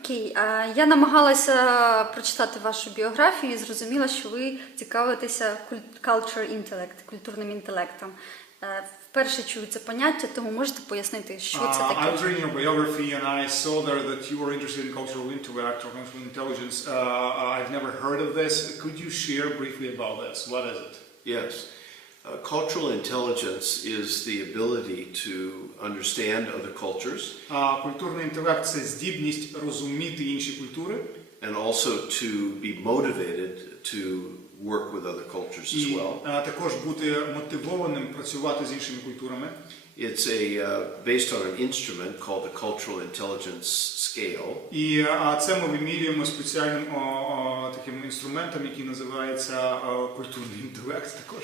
Окей, я намагалася прочитати вашу біографію і зрозуміла, що ви цікавитеся культурним інтелектом. Вперше чую це поняття, тому можете пояснити, що це таке? I was reading your biography and I saw there that you were interested in cultural intellect or cultural intelligence. I've never heard of this. Could you share briefly about this? What is it? Yes. Cultural intelligence is the ability to understand other cultures. Культурний інтелект – це здібність розуміти інші культури. And also to be motivated to work with other cultures as well. І також бути мотивованим працювати з іншими культурами. It's based on an instrument called the Cultural Intelligence Scale. І це ми вимірюємо спеціальним таким інструментом, який називається культурний інтелект також.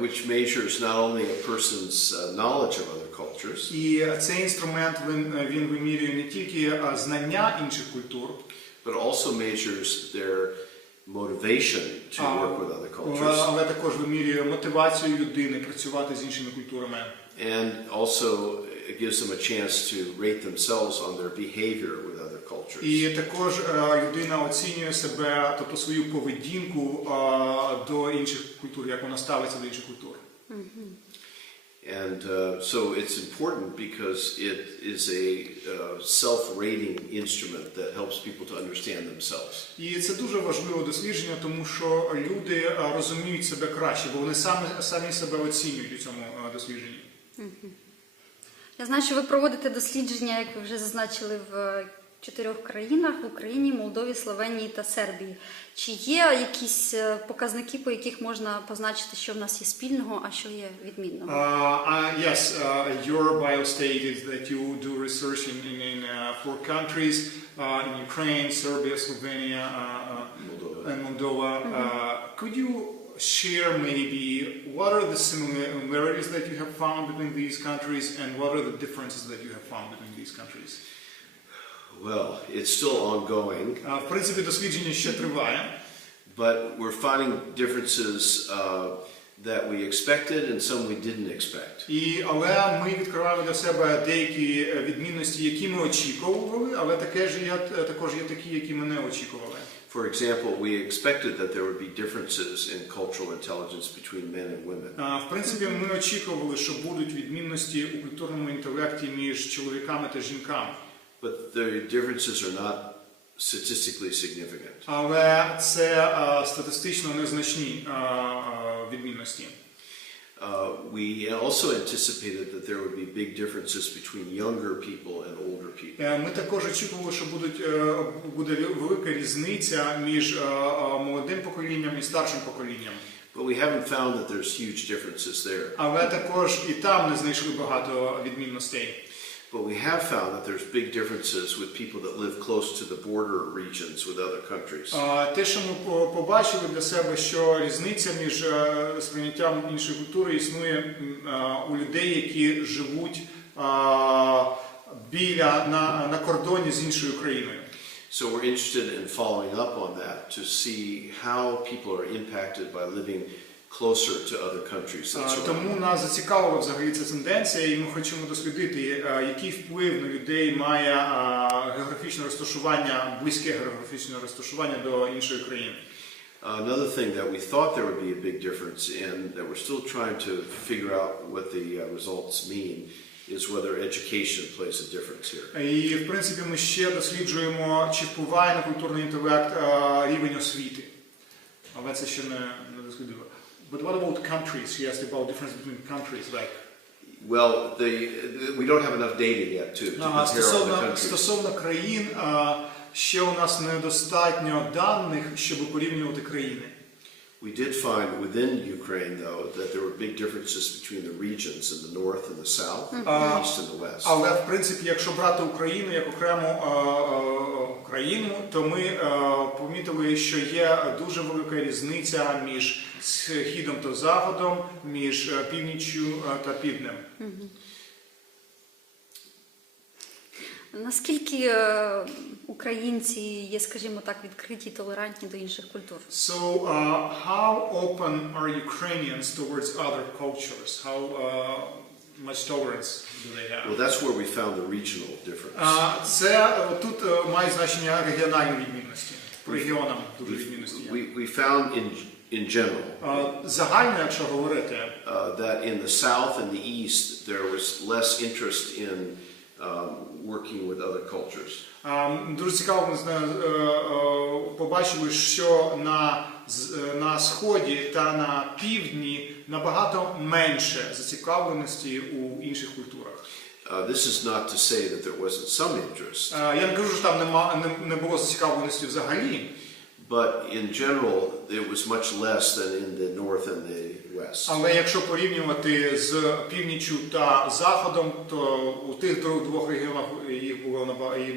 Which measures not only a person's knowledge of other cultures. І цей інструмент він вимірює не тільки знання інших культур, but also measures their motivation to work with other cultures. Але також вимірює мотивацію людини працювати з іншими культурами. And also it gives them a chance to rate themselves on their behavior with other cultures. І також людина оцінює себе, тобто свою поведінку до інших культур, як вона ставиться до інших культур. And so it's important because it is a self-rating instrument that helps people to understand themselves. І це дуже важливе дослідження, тому що люди розуміють себе краще, бо вони самі себе оцінюють у цьому дослідженні. Я знаю, що ви проводите дослідження, як ви вже зазначили, в 4 країнах – в Україні, Молдові, Словенії та Сербії. Чи є якісь показники, по яких можна позначити, що в нас є спільного, а що є відмінного? Yes, your bio stated that you do research in 4 countries, in Ukraine, Serbia, Slovenia, and Moldova. Could you share maybe what are the similarities that you have found between these countries and what are the differences that you have found between these countries? Well, it's still ongoing. В принципі, дослідження ще триває. But we're finding differences that we expected and some we didn't expect. Але ми відкриваємо для себе деякі відмінності, які ми очікували, але також є такі, які ми не очікували. For example, we expected that there would be differences in cultural intelligence between men and women. В принципі, ми очікували, що будуть відмінності у культурному інтелекті між чоловіками та жінками. But the differences are not statistically significant. Але це статистично незначні відмінності. We also anticipated that there would be big differences between younger people and older people. Ми також очікували, що буде велика різниця між молодим поколінням і старшим поколінням. But we haven't found that there's huge differences there. Але також і там не знайшли багато відмінностей. But we have found that there's big differences with people that live close to the border regions with other countries. Те, що ми побачили для себе, що різниця між сприйняттям іншої культури існує у людей, які живуть на кордоні з іншою країною. So we're interested in following up on that to see how people are impacted by living closer to other countries. Тому нас зацікавила взагалі ця тенденція, і ми хочемо дослідити, який вплив на людей має географічне розташування, близьке географічне розташування до іншої країни. Another thing that we thought there would be a big difference in, that we're still trying to figure out what the results mean, is whether education plays a difference here. І, в принципі, ми ще досліджуємо, чи впливає на культурний інтелект рівень освіти. Але це ще не дослідили. But what about countries? He asked about difference between countries, like. Well, we don't have enough data yet to compare all the countries. Стосовно країн, ще у нас недостатньо даних, щоб порівнювати країни. We did find within Ukraine, though, that there were big differences between the regions in the north and the south, the east and the west. Але, в принципі, якщо брати Україну як окрему країну, то ми помітили, що є дуже велика різниця між східом та заходом, між північчю та півднем. Наскільки українці є, скажімо так, відкриті, толерантні до інших культур? So, how open are Ukrainians towards other cultures? How much tolerance do they have? Well, that's where we found the regional difference. Це тут має значення регіональні відмінності. По регіонам дуже відмінності є. We found in general Загально, якщо говорити, that in the South and the East there was less interest in working with other cultures. дуже цікаво, ми побачили, що на Сході та на Півдні набагато менше зацікавленості у інших культурах. This is not to say that there wasn't some interest. Я не кажу, що там не було зацікавленості взагалі. But in general, it was much less than in the North and the West. Але якщо порівнювати з північчю та заходом, то у тих двох регіонах їх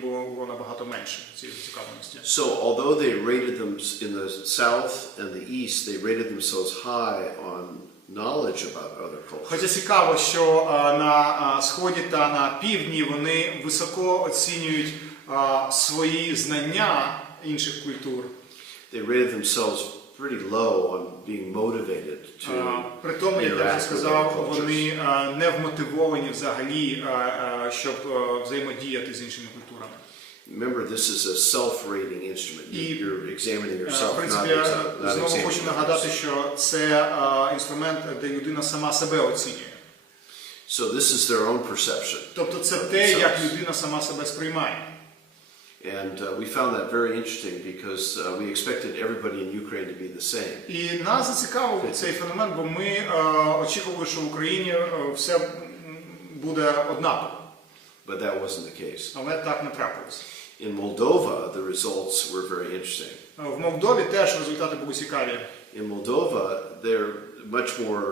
було набагато менше цієї зацікавленості. So although they rated them in the South and the East, they rated themselves high on knowledge about other cultures. Хоча цікаво, що на Сході та на Півдні вони високо оцінюють свої знання інших культур. They rated themselves pretty low on being motivated to При тому, як я вже сказав, вони не вмотивовані взагалі, щоб взаємодіяти з іншими культурами. Remember, this is a self-rating instrument. You're examining yourself, В принципі, not знову examining хочу others. нагадати, що це інструмент, де людина сама себе оцінює. So this is their own perception. Тобто це те, як людина сама себе сприймає. And we found that very interesting because we expected everybody in Ukraine to be the same. І нас зацікавив цей феномен, бо ми очікували, що в Україні все буде однаково. But that wasn't the case. Але так не трапилось. In Moldova, the results were very interesting. В Молдові теж результати були цікаві. In Moldova, they're much more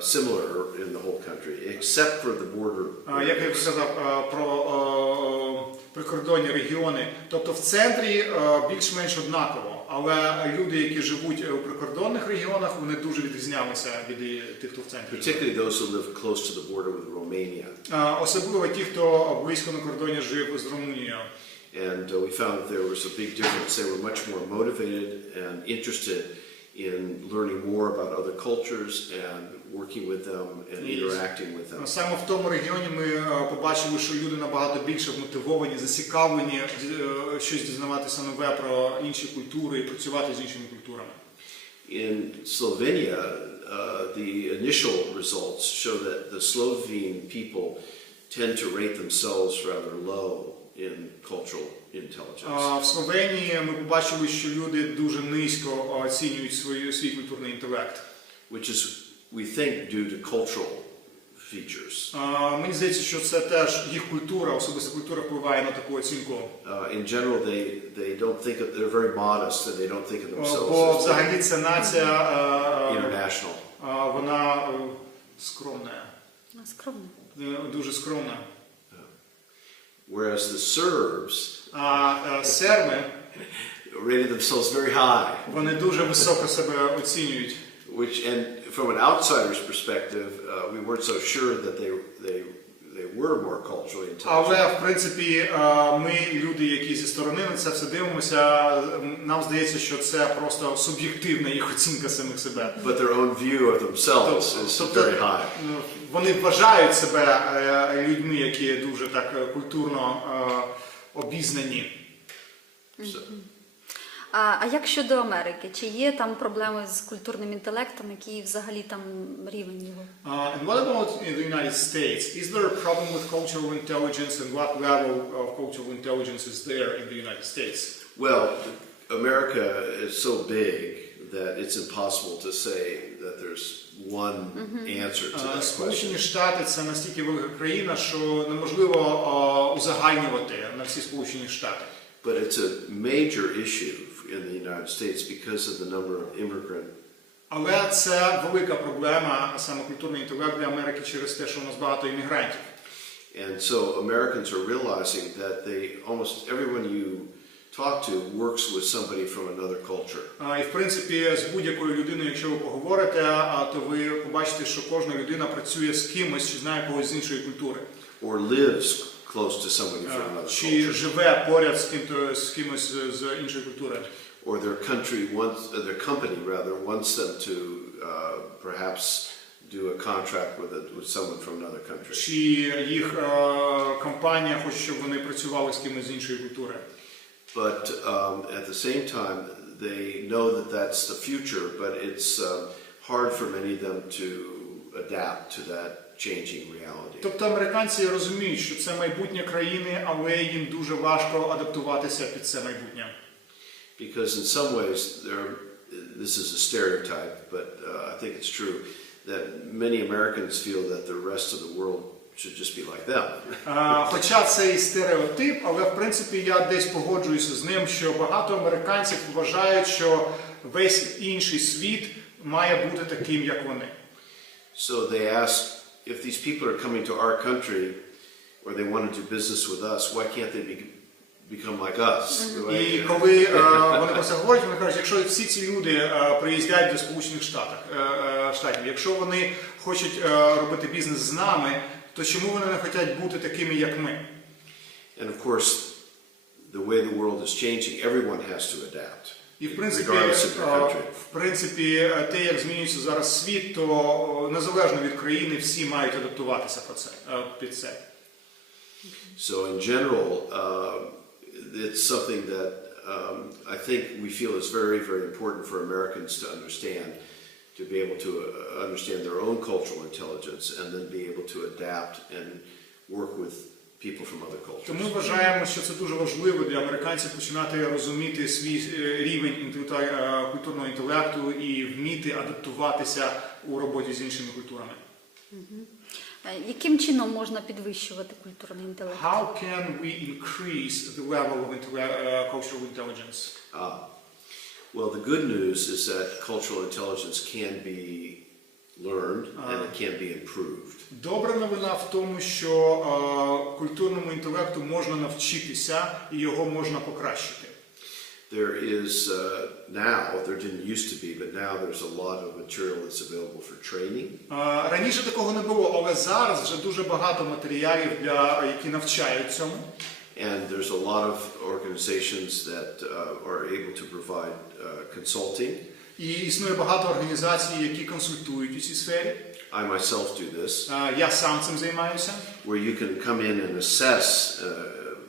similar in the whole country, except for the border. Як я вже сказав про прикордонні регіони, тобто в центрі більш-менш однаково, але люди, які живуть у прикордонних регіонах, вони дуже відрізнялися від тих, хто в центрі. Particularly those who live close to the border with Romania. Особливо ті, хто близько на кордоні жив з Румунією. And we found that there was a big difference. They were much more motivated and interested in learning more about other cultures and working with them and interacting with them. Саме в тому регіоні ми побачили, що люди набагато більше вмотивовані, зацікавлені щось дізнаватися нове про інші культури і працювати з іншими культурами. In Slovenia, the initial results show that the Slovene people tend to rate themselves rather low in cultural intelligence. В Словенії ми побачили, що люди дуже низько оцінюють свій культурний інтелект. Which is, we think, due to cultural features. Мені здається, що це теж їх культура, особиста культура впливає на таку оцінку. In general, they don't think of, they're very modest and they don't think of themselves Бо as взагалі ця нація international. вона скромна. Скромно. Дуже скромна. Whereas the Serbs Серби, rated themselves very high. вони дуже високо себе оцінюють. Which, and from an outsider's perspective, we weren't so sure that they were more culturally intelligent. Але, в принципі, ми, люди, які зі сторони на це все дивимося, нам здається, що це просто суб'єктивна їх оцінка самих себе. But their own view of themselves is very high. Вони вважають себе людьми, які дуже так культурно обізнані. А як щодо Америки? Чи є там проблеми з культурним інтелектом, який взагалі там рівень його? And what about in the United States? Is there a problem with cultural intelligence, and what level of cultural intelligence is there in the United States? Well, America is so big that it's impossible to say that there's one answer to that Сполучені question. Штати – це настільки велика країна, що неможливо узагальнювати на всі Сполучені Штати. But it's a major issue in the United States because of the number of immigrant. Але це велика проблема, саме культурний інтелект для Америки, через те, що у нас багато іммігрантів. And so Americans are realizing that almost everyone you talk to works with somebody from another culture. І в принципі, з будь-якою людиною, якщо ви поговорите, то ви побачите, що кожна людина працює з кимось, чи знає когось з іншої культури. Or lives close to somebody from another Чи culture. живе поряд з кимось з іншої культури. Or their company wants them to perhaps do a contract with someone from another country. Чи їх компанія хоче, щоб вони працювали з кимось з іншої культури. But at the same time, they know that that's the future, but it's hard for many of them to adapt to that changing reality. Тобто американці розуміють, що це майбутнє країни, але їм дуже важко адаптуватися під це майбутнє. Because in some ways, this is a stereotype, but I think it's true, that many Americans feel that the rest of the world should just be like them. Хоча це і стереотип, але в принципі я десь погоджуюся з ним, що багато американців вважають, що весь інший світ має бути таким, як вони. So they ask, if these people are coming to our country, or they want to do business with us, why can't they become like us? І коли вони про це говорять, вони кажуть, якщо всі ці люди приїздять до Сполучених Штатів, якщо вони хочуть робити бізнес з нами, то чому вони не хочуть бути такими, як ми? And of course, the way the world is changing, everyone has to adapt. І в принципі, те, як змінюється зараз світ, то незалежно від країни всі мають адаптуватися під це. So in general, it's something that I think we feel is very, very important for Americans to understand, to be able to understand their own cultural intelligence and then be able to adapt and work with people from other cultures. Тому вважаємо, що це дуже важливо для американців починати розуміти свій рівень культурного інтелекту і вміти адаптуватися у роботі з іншими культурами. Яким чином можна підвищувати культурний інтелект? How can we increase the level of cultural intelligence? Well, the good news is that cultural intelligence can be learned and it can be improved. Добра новина в тому, що культурному інтелекту можна навчитися і його можна покращити. There is now, there didn't used to be, but now there's a lot of material that's available for training. Раніше такого не було, але зараз вже дуже багато матеріалів, які навчають цьому. And there's a lot of organizations that are able to provide consulting. І існує багато організацій, які консультують у цій сфері. I myself do this. Я сам цим займаюся. Where you can come in and assess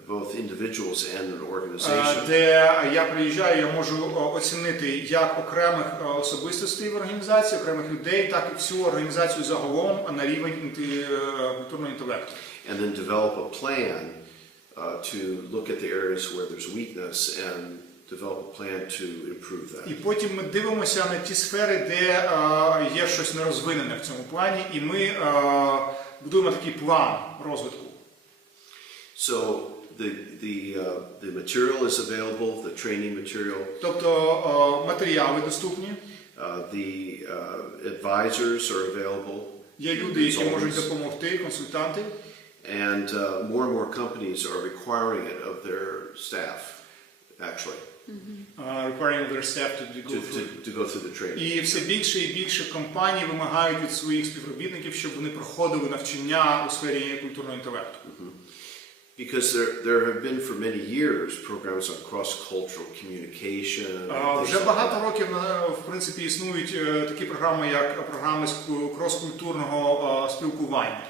both individuals and an organization. Де я приїжджаю, я можу оцінити як окремих особистостей в організації, окремих людей, так і всю організацію загалом на рівень культурного інтелекту. And then develop a plan to look at the areas where there's weakness and develop a plan to improve that. І потім ми дивимося на ті сфери, де є щось нерозвинене в цьому плані, і ми будуємо такий план розвитку. So the material is available, the training material. Тобто матеріали доступні. The advisors are available. Є люди, які можуть допомогти, консультанти. And more companies are requiring it of their staff, actually. Requiring their staff to go through the training. І все більше і більше компаній вимагають від своїх співробітників, щоб вони проходили навчання у сфері культурного інтелекту. Because there have been for many years programs on cross-cultural communication. Вже багато років, в принципі, існують такі програми, як програми з крос-культурного спілкування.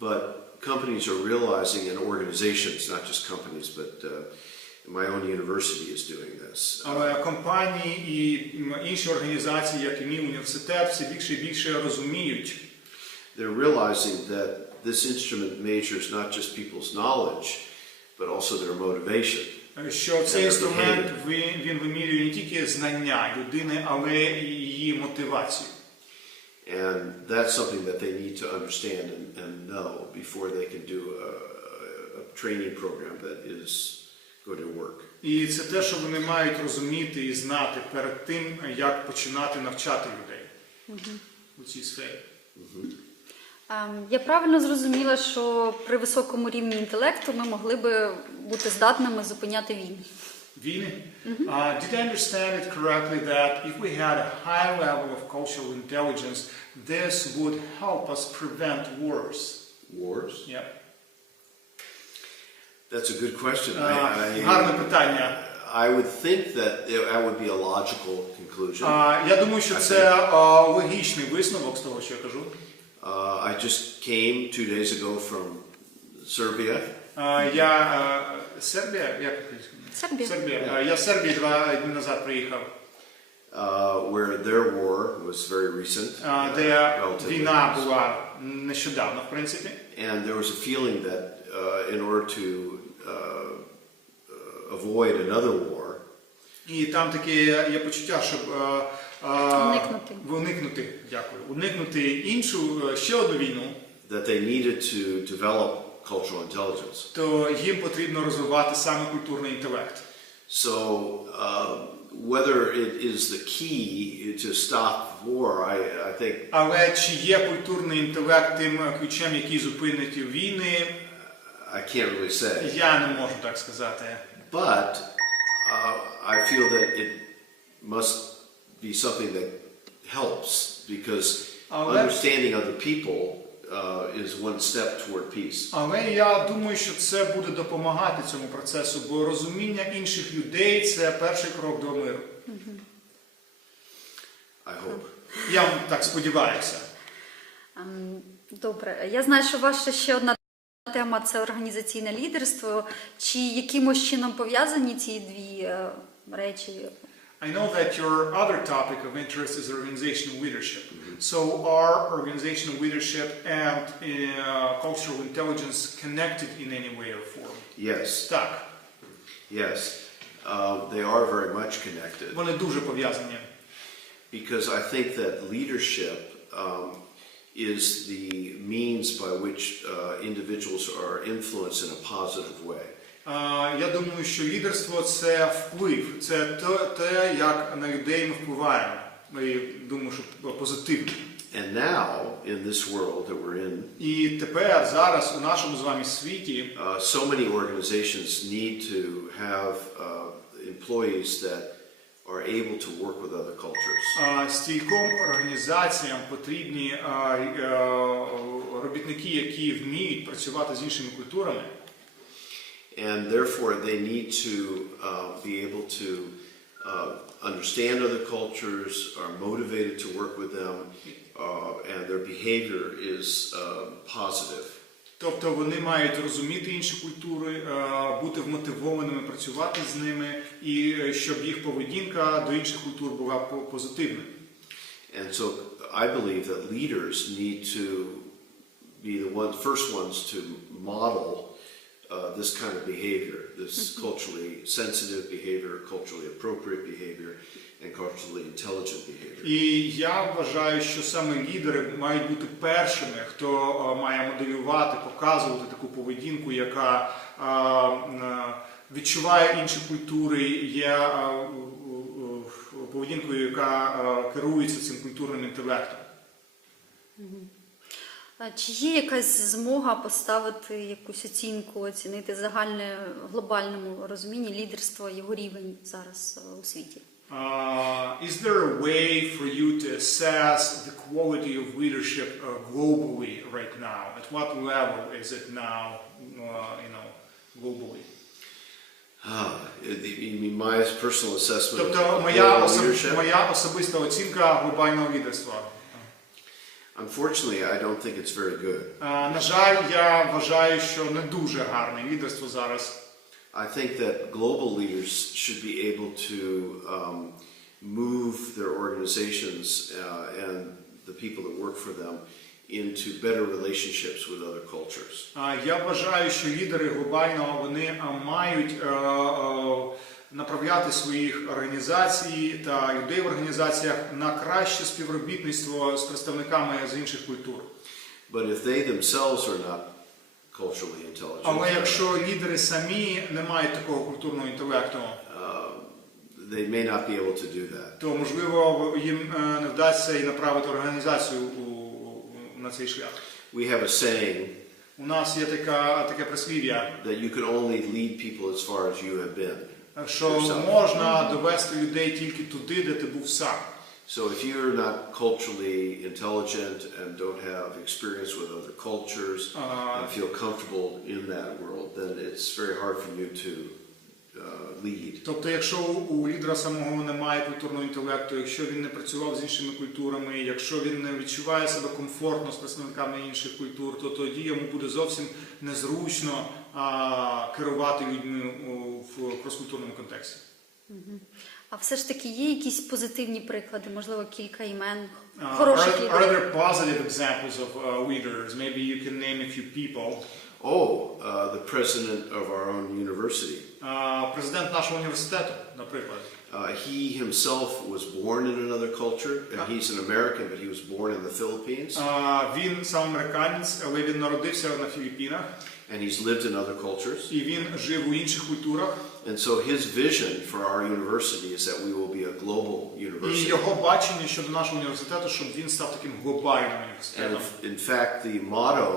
But companies are realizing, and organizations, not just companies, but my own university is doing this. Але компанії і інші організації, як і мій університет, все більше і більше розуміють. They're realizing that this instrument measures not just people's knowledge, but also their motivation. Що цей інструмент, він вимірює не тільки знання людини, але і її мотивацію. And that's something that they need to understand and know before they can do a training program that is going to work. І це те, що вони мають розуміти і знати перед тим, як починати навчати людей у цій сфері. Я правильно зрозуміла, що при високому рівні інтелекту ми могли би бути здатними зупиняти війни? Війни? Did I understand it correctly that if we had a high level of cultural intelligence, this would help us prevent wars? Wars? Yeah. That's a good question. Гарне питання. I would think that that would be a logical conclusion. Я думаю, що це логічний висновок з того, що я кажу. I just came 2 days ago from Serbia. Сербія? Як українською? Сербія. Сербія. Я з Сербії 2 дні назад приїхав. Where their war was very recent. Де relatively війна була нещодавно, в принципі. And there was a feeling that in order to avoid another war, І там таке є почуття, щоб уникнути ще одну війну, that they needed to develop cultural intelligence. то їм потрібно розвивати саме культурний інтелект. So whether it is the key to stop war, I think. Але чи є культурний інтелект тим ключем, який зупинить війни? I can't really say. Я не можу так сказати. But I feel that it must be something that helps because understanding other people is one step toward peace. Але я думаю, що це буде допомагати цьому процесу, бо розуміння інших людей – це перший крок до миру. I hope. Я так сподіваюся. Добре. Я знаю, що ваша ще одна тема – це організаційне лідерство. Чи якимось чином пов'язані ці дві речі? I know that your other topic of interest is organizational leadership. So are organizational leadership and cultural intelligence connected in any way or form? Yes. Так. Yes. They are very much connected. Вони дуже пов'язані. Because I think that leadership is the means by which individuals are influenced in a positive way. Я думаю, що лідерство – це вплив, це те, як на людей ми впливаємо. І думаю, що позитивно. And now, in this world that we're in, І тепер, зараз, у нашому з вами світі, so many organizations need to have employees that are able to work with other cultures. Стільком організаціям потрібні робітники, які вміють працювати з іншими культурами. And therefore, they need to be able to understand other cultures, are motivated to work with them, and their behavior is positive. Тобто вони мають розуміти інші культури, бути вмотивованими працювати з ними, і щоб їх поведінка до інших культур була позитивною. And so I believe that leaders need to be the first ones to model this kind of behavior, this culturally sensitive behavior, culturally appropriate behavior, and culturally intelligent behavior. І я вважаю, що саме лідери мають бути першими, хто має моделювати, показувати таку поведінку, яка відчуває інші культури, є поведінкою, яка керується цим культурним інтелектом. Чи є якась змога поставити якусь оцінку, оцінити загальне глобальному розумінні лідерства, його рівень зараз у світі? Is there a way for you to assess the quality of leadership globally right now? At what level is it now, globally? You mean my personal assessment Тобто of global leadership? моя особиста оцінка глобального лідерства. Unfortunately, I don't think it's very good. На жаль, я вважаю, що не дуже гарне лідерство зараз. I think that global leaders should be able to move their organizations and the people that work for them into better relationships with other cultures. Я вважаю, що лідери глобально вони мають направляти своїх організацій та людей в організаціях на краще співробітництво з представниками з інших культур. But if they themselves are not culturally intelligent, але якщо лідери самі не мають такого культурного інтелекту, they may not be able to do that. то можливо їм не вдасться і направити організацію на цей шлях. We have a saying. У нас є таке прислів'я, that you can only lead people as far as you have been. Що можна довести людей тільки туди, де ти був сам. So if you're not culturally intelligent and don't have experience with other cultures and feel comfortable in that world, then it's very hard for you to lead. Тобто, якщо у лідера самого немає культурного інтелекту, якщо він не працював з іншими культурами, якщо він не відчуває себе комфортно з представниками інших культур, то тоді йому буде зовсім незручно керувати людьми в кроскультурному контексті. А все ж таки є якісь позитивні приклади, можливо, кілька імен, хороших лідерів? Are there positive examples of leaders? Maybe you can name a few people. The president of our own university. Президент нашого університету, наприклад. He himself was born in another culture. He's an American, but he was born in the Philippines. Він сам американець, але він народився на Філіппінах. And he's lived in other cultures. І він жив у інших культурах. And so his vision for our university is that we will be a global university. І його бачення щодо нашого університету, щоб він став таким глобальним університетом. And in fact, the motto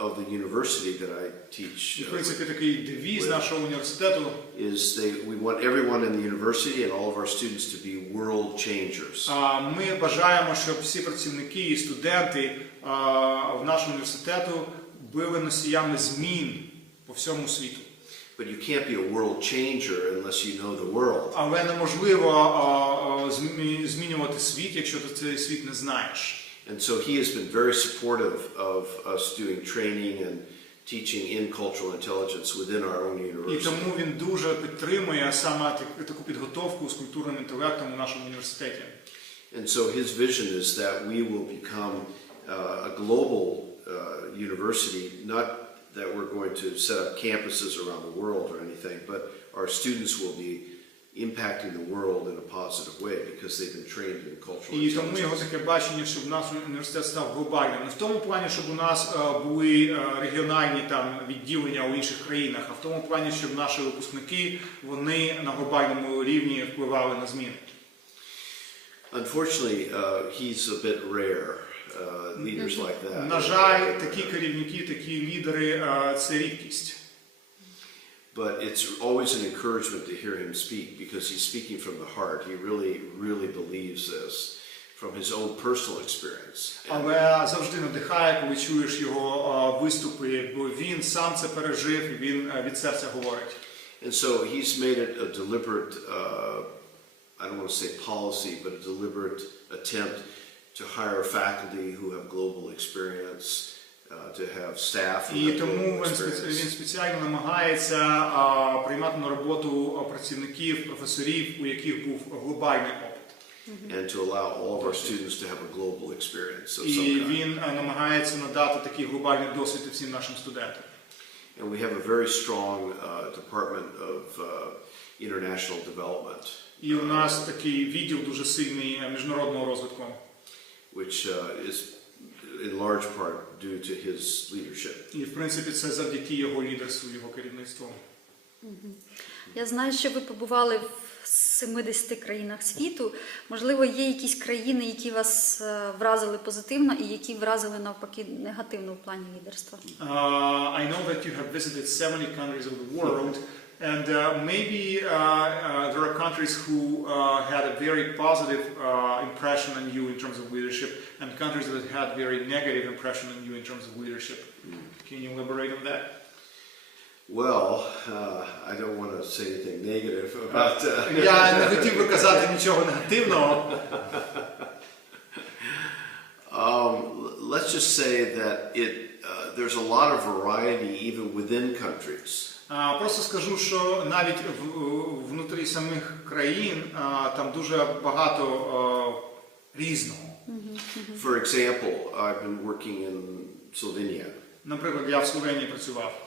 of the university that I teach В принципі, такий девіз нашого університету is we want everyone in the university and all of our students to be world changers. Ми бажаємо, щоб всі працівники і студенти в нашому університету були носіями змін по всьому світу. But you can't be a world changer unless you know the world. Але неможливо змінювати світ, якщо ти цей світ не знаєш. And so he has been very supportive of us doing training and teaching in cultural intelligence within our own І university. тому він дуже підтримує саме таку підготовку з культурним інтелектом у нашому університеті. And so his vision is that we will become a global university, not that we're going to set up campuses around the world or anything, but our students will be impacting the world in a positive way because they've been trained in cultural І тому його intelligence. таке бачення, щоб наш університет став глобальним. Не в тому плані, щоб у нас були регіональні там відділення у інших країнах, а в тому плані, щоб наші випускники, вони на глобальному рівні впливали на зміни. Unfortunately, he's a bit rare, leaders like that. На жаль, такі керівники, такі лідери – це рідкість. But it's always an encouragement to hear him speak because he's speaking from the heart. He really, really believes this from his own personal experience. Але завжди надихає, коли чуєш його виступи, бо він сам це пережив і він від серця говорить. And so he's made it a deliberate, I don't want to say policy, but a deliberate attempt to hire faculty who have global experience, to have staff who І have тому global він experience. спеціально намагається приймати на роботу працівників, професорів, у яких був глобальний опит. And to allow all of our students to have a global experience of І some kind. він намагається надати такий глобальний досвід всім нашим студентам. And we have a very strong department of international development, І у нас такий відділ дуже сильний міжнародного розвитку, which is in large part due to his leadership. і в принципі це завдяки його лідерству, його керівництву. Я знаю, що ви побували в 70 країнах світу. Можливо, є якісь країни, які вас вразили позитивно і які вразили навпаки негативно в плані лідерства? I know that you have visited 70 countries of the world, and maybe there are countries who had a very positive impression on you in terms of leadership, and countries that had very negative impression on you in terms of leadership. Can you elaborate on that? Well, I don't want to say anything negative about. Я не хотів би казати нічого негативного. Let's just say that there's a lot of variety even within countries. Просто скажу, що навіть внутрі самих країн там дуже багато різного. For example, I've been working in Slovenia. Наприклад, я в Словенії працював.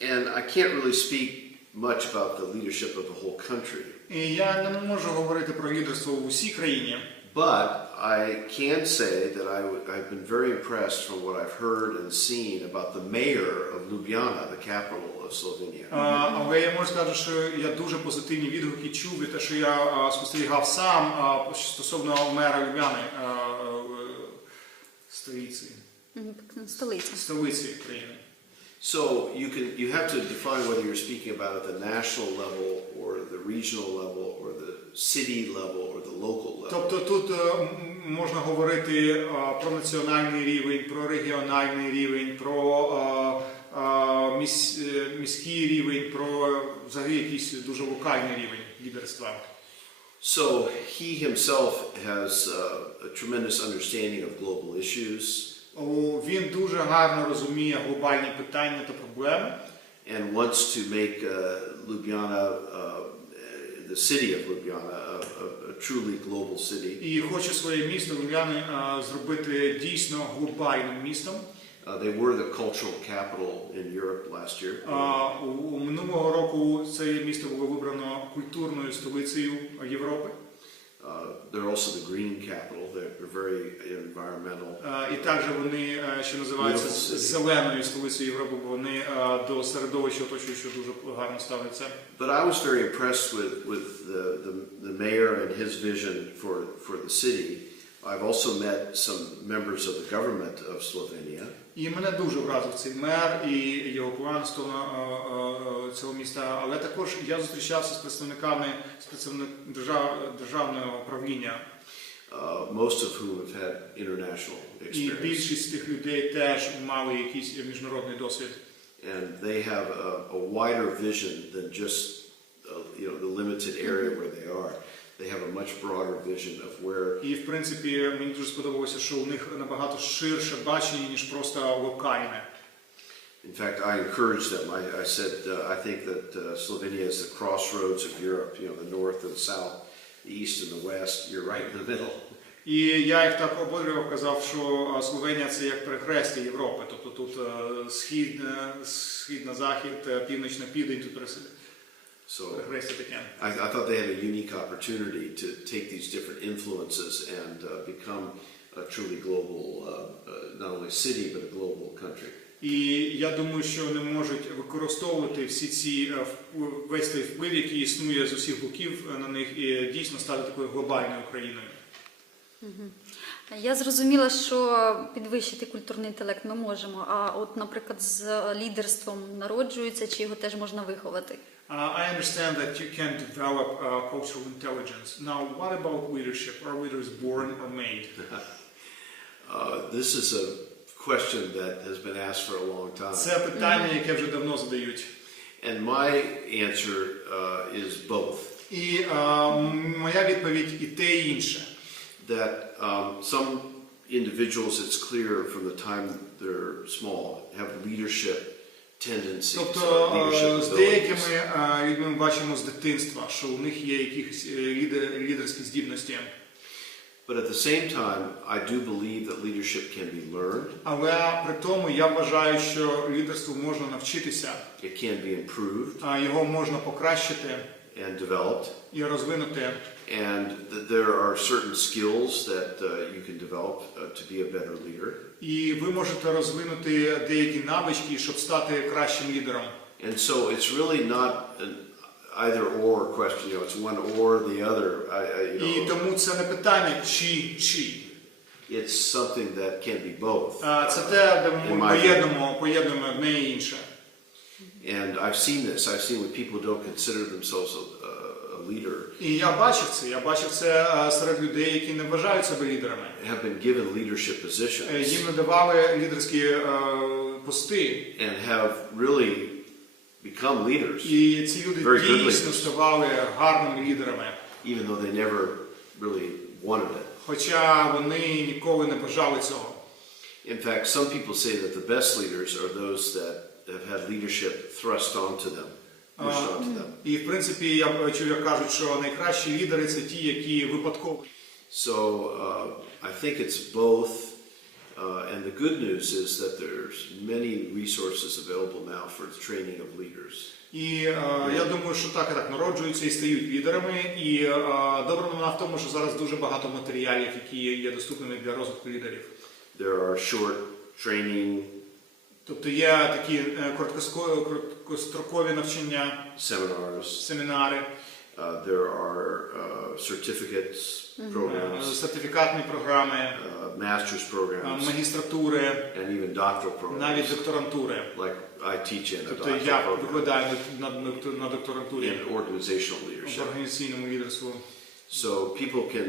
And I can't really speak much about the leadership of the whole country. І я не можу говорити про лідерство в усій країні. But I can say that I've been very impressed from what I've heard and seen about the mayor of Ljubljana, the capital of Slovenia. Але я можу сказати, що я дуже позитивні відгуки чув, і те, що я спостерігав сам стосовно мера Любляни, столиці країни. So you have to define whether you're speaking about at the national level or the regional level or the city level or the local level. Тобто тут можна говорити про національний рівень, про регіональний рівень, про міський рівень, про взагалі якийсь дуже локальний рівень лідерства. So he himself has a tremendous understanding of global issues. Він дуже гарно розуміє глобальні питання та проблеми. And wants to make Ljubljana, the city of Ljubljana, a truly global city. І хоче своє місто Любляни зробити дійсно глобальним містом. They were the cultural capital in Europe last year. У минулого року це місто було вибрано культурною столицею Європи. They're also the green capital. They're very environmental. І також вони, що називаються, зеленою столицею Європи, бо вони до середовища оточуючого дуже гарно ставляться. But I was very impressed with the mayor and his vision for the city. I've also met some members of the government of Slovenia. І мене дуже вразив цей мер і його план стосовно цього міста, але також я зустрічався з представниками державного управління. Most of whom have had international І experience. більшість тих людей теж мали якийсь міжнародний досвід. And they have a wider vision than just the limited area where they are. They have a much broader vision of where. І в принципі мені дуже сподобалося, що у них набагато ширше бачення, ніж просто локальне. In fact, I encouraged them. I said I think that Slovenia is the crossroads of Europe. The north and south, the east and the west. You're right in the middle. І я їх так ободрював, казав, що Словенія це як перехрестя Європи. Тобто тут схід на захід, північ на південь, тут перехрестя таке. I thought they had a unique opportunity to take these different influences and become a truly global, not only city, but a global country. І я думаю, що вони можуть використовувати весь той вплив, який існує з усіх боків на них, і дійсно стати такою глобальною країною. Я зрозуміла, що підвищити культурний інтелект ми можемо, а от, наприклад, з лідерством народжується, чи його теж можна виховати? I understand that you can develop cultural intelligence. Now, what about leadership? Are leaders born or made? This is a question that has been asked for a long time. Це питання, яке вже давно задають. And my answer is both. І моя відповідь і те, і інше. That some individuals, it's clear from the time they're small, have leadership tendencies. Тобто з деякими людьми ми бачимо з дитинства, що у них є якісь лідерські здібності. But at the same time, I do believe that leadership can be learned. Але при тому я вважаю, що лідерству можна навчитися. It can be improved. Його можна покращити. And developed. І розвинути. And there are certain skills that you can develop to be a better leader. І ви можете розвинути деякі навички, щоб стати кращим лідером. And so it's really not an either-or question. It's one or the other. І тому це не питання чи. It's something that can be both. Це те, де ми поєднуємо одне і інше. And I've seen this. I've seen when people don't consider themselves a leader. І я бачив це серед людей, які не вважають себе лідерами. Have been given leadership positions. Їм надавали лідерські пости. And have really become leaders. І ці люди дійсно ставали гарними лідерами. Even though they never really wanted it. Хоча вони ніколи не бажали цього. In fact, some people say that the best leaders are those that have had leadership thrust onto them, pushed onto them. І в принципі, я чув, як кажуть, що найкращі лідери це ті, які випадково. So I think it's both, and the good news is that there's many resources available now for the training of leaders. І я думаю, що так народжуються і стають лідерами. І добра новина в тому, що зараз дуже багато матеріалів, які є доступними для розвитку лідерів. There are short training. Тобто є такі короткострокові навчання, семінари. There are certificates programs, сертифікатні програми, master's programs, магістратури, and even doctoral programs. навіть докторантури. Like I teach in a Тобто doctoral я program. викладаю на докторантурі In organizational в leadership. організаційному лідерству. So people can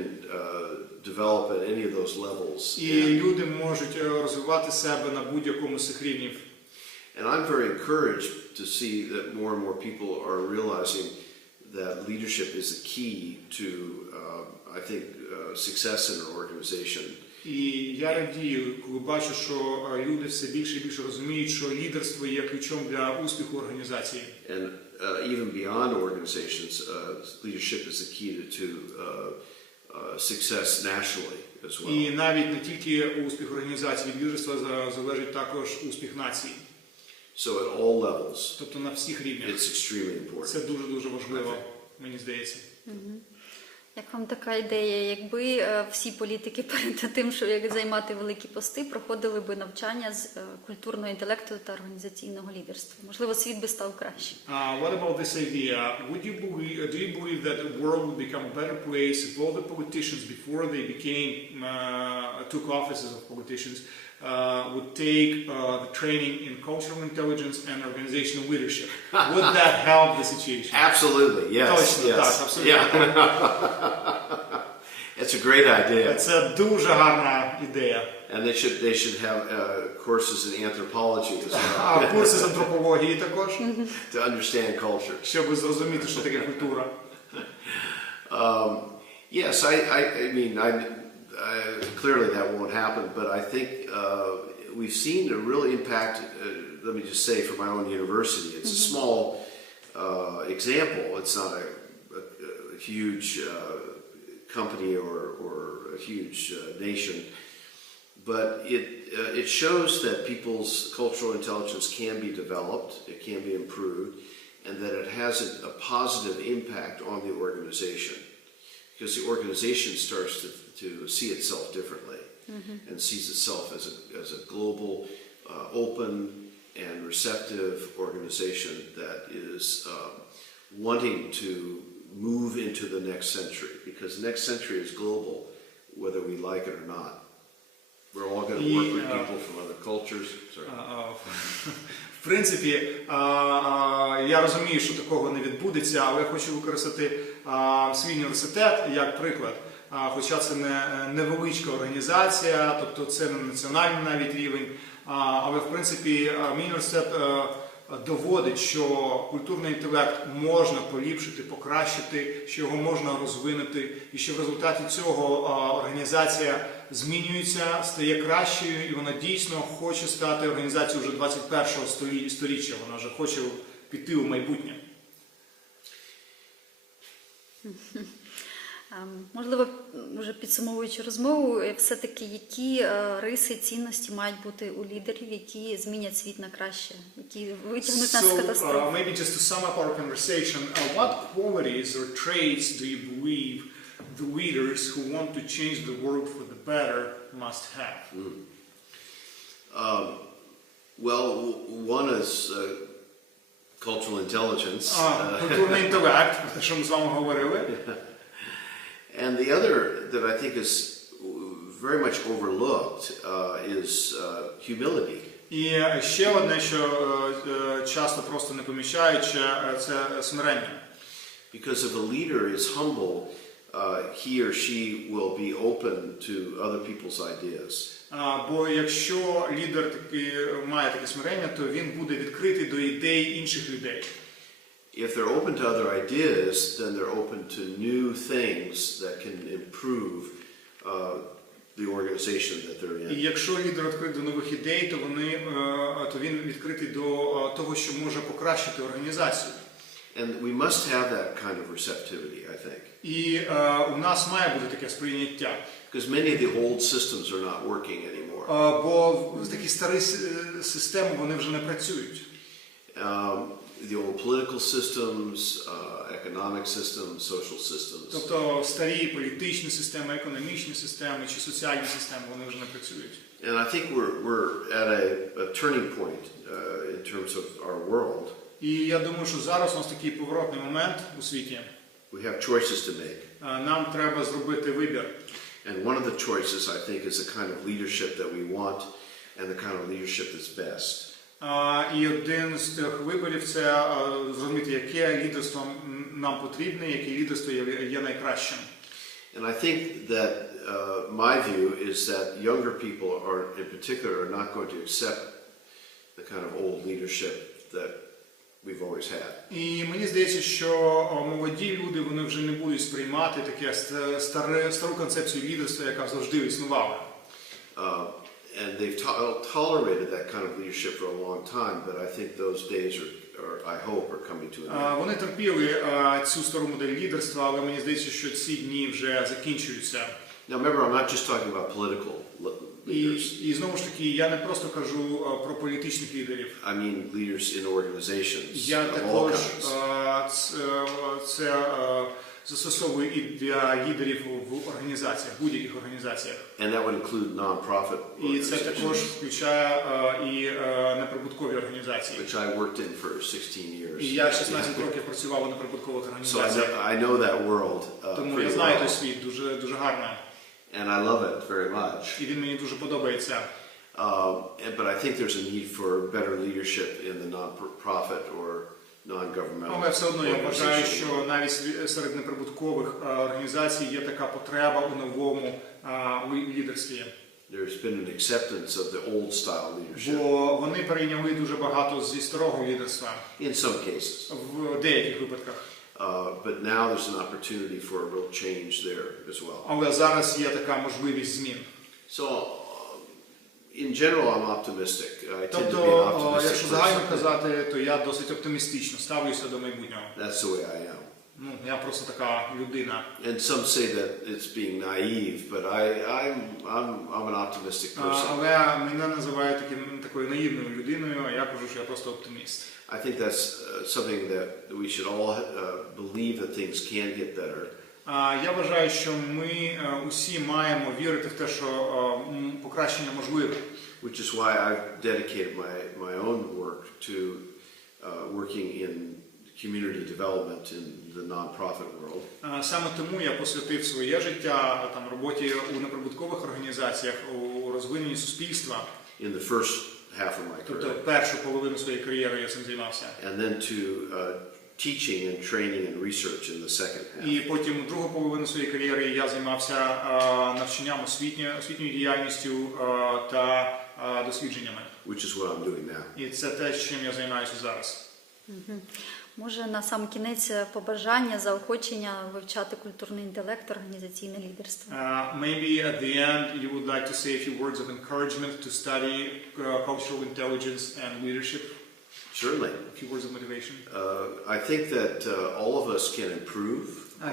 develop at any of those levels. І люди можуть розвивати себе на будь-якому з цих рівнів. And I'm very encouraged to see that more and more people are realizing that leadership is the key to, I think, success in an organization. І я радію, коли бачу, що люди все більше і більше розуміють, що лідерство є ключом для успіху організації. And even beyond organizations, leadership is the key to success nationally as well. І навіть не тільки успіх організації, від лідерства залежить також успіх нації. So at all levels, Тобто на всіх рівнях. it's extremely important. Це дуже-дуже важливо, мені здається. Як вам така ідея, якби всі політики перед тим, щоб займати великі пости, проходили би навчання з культурного інтелекту та організаційного лідерства? Можливо, світ би став кращим. What about this idea? Do you believe that the world would become a better place if all the politicians, before they took offices of politicians, would take the training in cultural intelligence and organizational leadership? Would that help the situation? Absolutely, yes. Точно, yes. так, абсолютно. Yeah. It's a great idea. Це дуже гарна ідея. And they should have courses in anthropology as well. А курси з антропології також, To understand culture. щоб зрозуміти, що таке культура. Yes, I mean, clearly that won't happen, but I think we've seen a real impact, let me just say, from my own university. It's a small example. It's not a huge company or a huge nation, but it shows that people's cultural intelligence can be developed, it can be improved, and that it has a positive impact on the organization. Because the organization starts to see itself differently and sees itself as a global, open and receptive organization that is wanting to move into the next century. Because the next century is global, whether we like it or not. We're all going to work with people from other cultures. Sorry. В принципі, я розумію, що такого не відбудеться, але я хочу використати свій університет як приклад. Хоча це не невеличка організація, тобто це не національний навіть рівень, але в принципі мій університет доводить, що культурний інтелект можна поліпшити, покращити, що його можна розвинути, і що в результаті цього організація змінюється, стає кращою, і вона дійсно хоче стати організацією вже 21-го сторіччя, вона вже хоче піти у майбутнє. Можливо, вже підсумовуючи розмову, все-таки які риси, цінності мають бути у лідерів, які змінять світ на краще, які витягнуть нас з катастрофи? Maybe just to sum up our conversation, what qualities or traits do you believe the leaders who want to change the world for the better must have? Well, one is cultural intelligence. Культурний інтелект, про те, що ми з вами говорили. And the other that I think is very much overlooked is humility. І ще одне, що часто просто не помічають, це смирення. Because if a leader is humble, he or she will be open to other people's ideas. Бо якщо лідер має таке смирення, то він буде відкритий до ідей інших людей. If they're open to other ideas, then they're open to new things that can improve the organization that they're in. І якщо лідер відкритий до нових ідей, то він відкритий до того, що може покращити організацію. And we must have that kind of receptivity, I think. І у нас має бути таке сприйняття. Because many of the old systems are not working anymore. Бо такі старі системи, вони вже не працюють. The old political systems, economic systems, social systems. Тобто старі політичні системи, економічні системи чи соціальні системи, вони вже не працюють. And I think we're at a turning point in terms of our world. І я думаю, що зараз у нас такий поворотний момент у світі. We have choices to make. Нам треба зробити вибір. And one of the choices, I think, is the kind of leadership that we want and the kind of leadership that's best. І один з тих виборів – це зрозуміти, яке лідерство нам потрібне, яке лідерство є найкращим. And I think that my view is that younger people in particular are not going to accept the kind of old leadership that we've always had. І мені здається, що молоді люди, вони вже не будуть сприймати таке стару концепцію лідерства, яка завжди існувала. And they've tolerated that kind of leadership for a long time, but I think those days I hope, are coming to an end. Вони терпіли цю стару модель лідерства, але мені здається, що ці дні вже закінчуються. Now remember, I'm not just talking about political leaders. І знову ж таки, я не просто кажу про політичних лідерів. I mean leaders in organizations Я of all також kinds. це застосовую і для лідерів в організаціях, будь-яких організаціях. And that would include non-profit І це organizations, також включає і неприбуткові організації. which I worked in for 16 years. І я 16 років працював у неприбуткових So організаціях. I know that world Тому я pretty знаю той well, світ дуже гарно. and I love it very much. І він мені дуже подобається. But I think there's a need for better leadership in the non-profit or non-governmental Але все одно я вважаю, що organization. навіть серед неприбуткових організацій є така потреба у новому лідерстві. There's been an acceptance of the old style leadership Бо вони перейняли дуже багато зі старого лідерства in some cases. в деяких випадках. But now there's an opportunity for a real change there as well. Але зараз є така можливість змін. So, in general, I'm optimistic. I tend to be an Тобто, optimistic якщо загально person. казати, то я досить оптимістично ставлюся до майбутнього. That's the way I am. Ну, я просто така людина. And some say that it's being naive, but I'm an optimistic person. Але мене називають такою наївною людиною, а я кажу, що я просто оптиміст. I think that's something that we should all believe that things can get better. Я вважаю, що ми усі маємо вірити в те, що покращення можливе. Which is why I've dedicated my own work to working in community development in the non-profit world. Саме тому я посвятив своє життя там роботі у неприбуткових організаціях, у розвиненні суспільства. In the first half of my Тобто career. першу половину своєї кар'єри я цим займався. And then to teaching and training and research in the second half. І потім другу половину своєї кар'єри я займався навчанням освітньою діяльністю та дослідженнями. Which is what I'm doing now. І це те, чим я займаюся зараз. Може, на сам кінець побажання, заохочення вивчати культурний інтелект, організаційне лідерство. Maybe at the end you would like to say a few words of encouragement to study cultural intelligence and leadership. Certainly. A few words of motivation. I think that all of us can improve.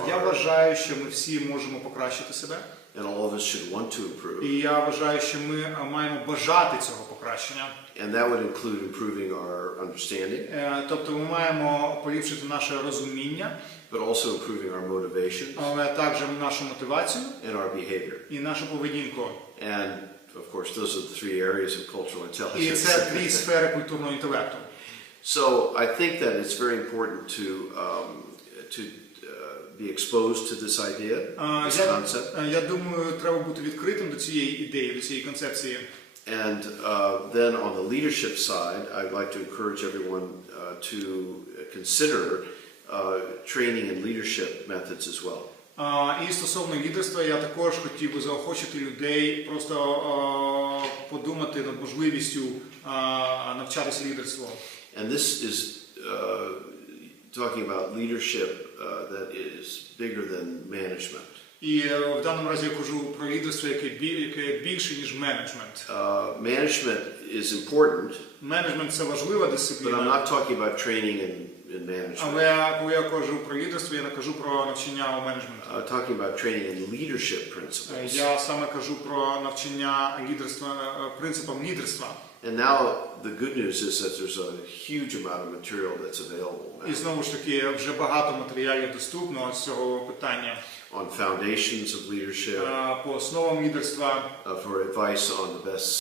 Я вважаю, що ми всі можемо покращити себе. And all of us should want to improve. І я вважаю, що ми маємо бажати цього покращення. And that would include improving our understanding. Тобто ми маємо поліпшити наше розуміння, but also improving our motivation але також нашу мотивацію and our behavior. і нашу поведінку. And of course, those are the three areas of cultural І це intelligence. три сфери культурного інтелекту. So I think that it's very important to be exposed to this idea, this concept. Я думаю, треба бути відкритим до цієї ідеї, до цієї концепції. And then on the leadership side, I'd like to encourage everyone to consider training and leadership methods as well. І стосовно лідерства, я також хотів би заохочити людей просто подумати над можливістю навчатися лідерству. And this is talking about leadership that is bigger than management. І в даному разі я кажу про лідерство, яке більше, ніж менеджмент. Management is important, Менеджмент – це важлива but I'm дисципліна. not talking about training in management. Але коли я кажу про лідерство, я не кажу про навчання у менеджменті. I'm talking about training in leadership principles. Я саме кажу про навчання лідерства, принципам лідерства. And now the good news is that there's a huge amount of material that's available І now знову ж таки, вже багато матеріалів доступно з цього питання. on foundations of leadership, По основам лідерства, for advice on the best